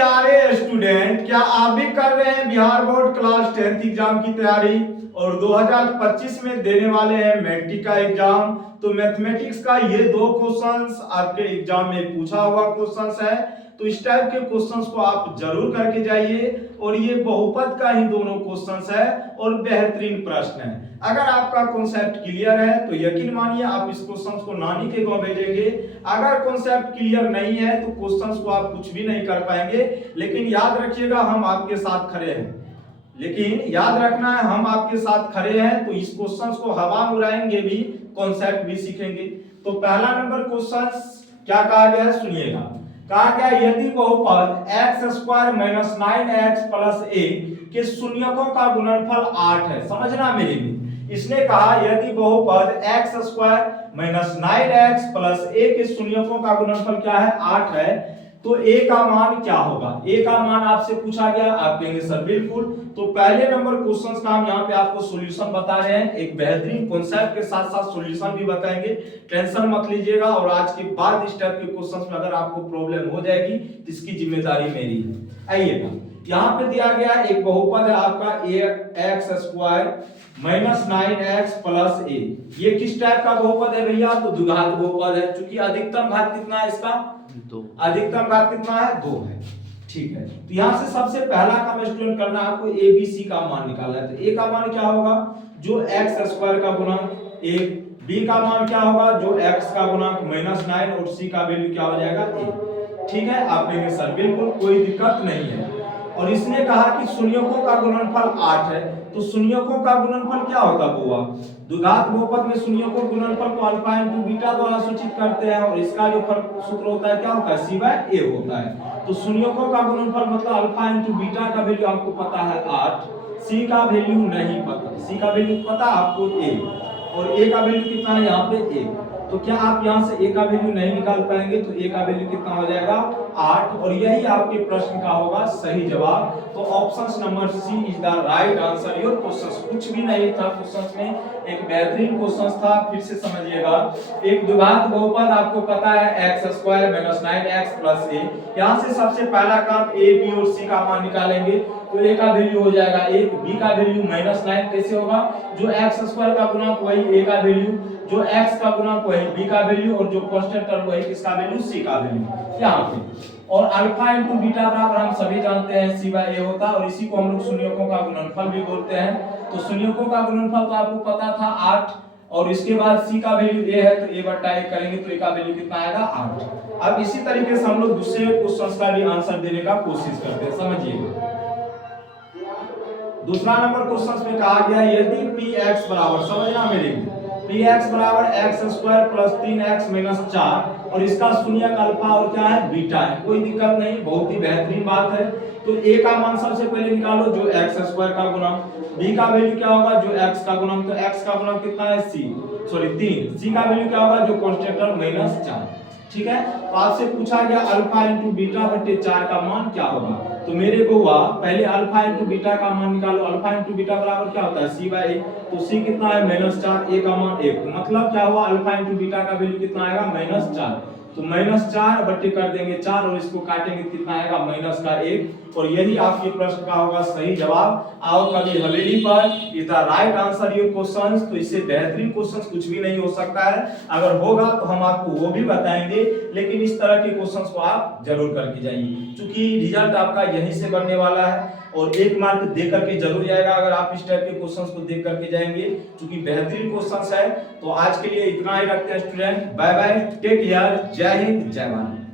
प्यारे स्टूडेंट, क्या आप भी कर रहे हैं Bihar board class 10th exam की तैयारी और 2025 में देने वाले हैं मैट्रिक का एग्जाम। तो मैथमेटिक्स का ये दो क्वेश्चंस आपके एग्जाम में पूछा हुआ क्वेश्चंस है, तो इस टाइप के क्वेश्चंस को आप जरूर करके जाइए। और ये बहुपद का ही दोनों क्वेश्चंस है और बेहतरीन प्रश्न है। अगर आपका कॉन्सेप्ट क्लियर है तो यकीन मानिए आप इस क्वेश्चंस को नानी के गांव भेजेंगे। अगर कॉन्सेप्ट क्लियर नहीं है तो क्वेश्चंस को आप कुछ भी नहीं कर पाएंगे। लेकिन याद रखिएगा हम आपके साथ खड़े हैं, लेकिन याद रखना है हम आपके साथ खड़े हैं। तो इस क्वेश्चंस को हवा में उड़ाएंगे भी, कॉन्सेप्ट भी सीखेंगे। तो पहला नंबर क्वेश्चन क्या कहा गया है सुनिएगा। कहा गया यदि बहुपद x² - 9x + a के शून्यकों का गुणनफल 8 है। समझना मेरे लिए, इसने कहा यदि बहुपद x² - 9x + a के शून्यकों का गुणनफल क्या है 8 है, तो a का मान क्या होगा। a का मान आपसे पूछा गया, आप कहेंगे सर बिल्कुल। तो पहले नंबर क्वेश्चंस का हम यहाँ पे आपको सॉल्यूशन बता रहे हैं, एक बेहतरीन कॉन्सेप्ट के साथ साथ सॉल्यूशन भी बताएंगे। टेंशन मत लीजिएगा। और आज के बाद इस टाइप के क्वेश्चंस में अगर आपको प्रॉब्लम हो जाएगी तो इसकी जिम्मेदारी मेरी है। आइएगा, यहाँ पे दिया गया एक बहुपद है आपका x² - 9x + a। ये किस टाइप का बहुपद है भैया, तो द्विघात बहुपद है। क्योंकि अधिकतम घात कितना है इसका, 2। अधिकतम घात कितना है, 2 है। ठीक है, तो यहां से सबसे पहला काम स्टूडेंट करना है आपको a b c का मान निकालना है। तो a का मान क्या होगा, जो x² का गुणक 1, b का मान क्या होगा, जो x का गुणक -9, और c का वैल्यू क्या हो जाएगा 1। ठीक है, आप कहेंगे सर बिल्कुल कोई दिक्कत नहीं है। और इसने कहा कि शून्यकों का गुणनफल 8 है। तो शून्यकों का गुणनफल क्या होता है, द्विघात बहुपद में शून्यकों के गुणनफल को अल्फा × बीटा द्वारा सूचित करते हैं। और इसका जो सूत्र होता है क्या होता है, c/a होता है। तो शून्यकों का गुणनफल मतलब अल्फा × बीटा का वैल्यू आपको पता है 8, c का वैल्यू नहीं पता। c का वैल्यू पता आपको 1, और a का वैल्यू कितना है यहाँ पे 1। तो क्या आप यहाँ से a का वैल्यू नहीं निकाल पाएंगे, तो a का वैल्यू कितना हो जाएगा 8। और यही आपके प्रश्न का होगा सही जवाब। तो option number C is the right answer your question. कुछ भी नहीं था क्वेश्चन में, एक बेहतरीन क्वेश्चन था। फिर से समझिएगा, एक द्विघात बहुपद आपको पता है x² - 9x + a। यहाँ से सबसे पहला काम a b और c का मान निकालेंगे। तो a का वैल्यू हो जाएगा 1, b का वैल्यू -9 कैसे होगा, जो x² का गुणक वही a का वैल्यू, जो x का गुणक वही b का वैल्यू, और जो कांस्टेंट टर्म वही किसका वैल्यू c का वैल्यू यहाँ पे। और अल्फा × बीटा बराबर हम सभी जानते हैं c/a होता है। और इसी को हम लोग शून्यकों का गुणनफल भी बोलते हैं। तो शून्यकों का गुणनफल तो आपको पता था 8, और इसके बाद c का वैल्यू a है, तो a/1 करेंगे तो a का वैल्यू कितना आएगा 8। अब इसी तरीके से हम लोग दूसरे क्वेश्चंस का भी आंसर देने का कोशिश करते हैं। समझिएगा, दूसरा नंबर क्वेश्चन में कहा गया यदि px बराबर, समझना मेरे px बराबर x² + 3x - 4 और इसका शून्यक अल्फा और क्या है बीटा है, कोई दिक्कत नहीं, बहुत ही बेहतरीन बात है। तो a का मान सबसे पहले निकालो, जो x² का गुणक, b का वैल्यू क्या होगा, जो x का गुणक, तो x का गुणक कितना है 3, c का वैल्यू क्या होगा, जो कांस्टेंट टर्म -4। ठीक है, तो आपसे पूछा गया अल्फा × बीटा बटे 4 का मान क्या होगा। तो मेरे को हुआ पहले अल्फा × बीटा का मान निकालो। अल्फा × बीटा बराबर क्या होता है c/a। तो c कितना है -4, a का मान 1, मतलब क्या हुआ अल्फा × बीटा का वैल्यू कितना आएगा -4। तो -4 बटे कर देंगे 4, और इसको काटेंगे कितना आएगा -1। और यही आपके प्रश्न का होगा सही जवाब। आओ कभी हवेली पर, is the right answer your questions. तो इससे बेहतरीन क्वेश्चंस कुछ भी नहीं हो सकता है। अगर होगा तो हम आपको वो भी बताएंगे, लेकिन इस तरह के क्वेश्चंस को आप जरूर करके जाइए, क्योंकि रिजल्ट आपका यहीं से बनने वाला है। और 1 मार्क दे करके जरूर जाएगा अगर आप इस टाइप के क्वेश्चंस को देख करके जाएंगे, क्योंकि बेहतरीन क्वेश्चंस है। तो आज के लिए इतना ही रखते हैं student. Bye bye, take care, जय हिंद, जय भारत।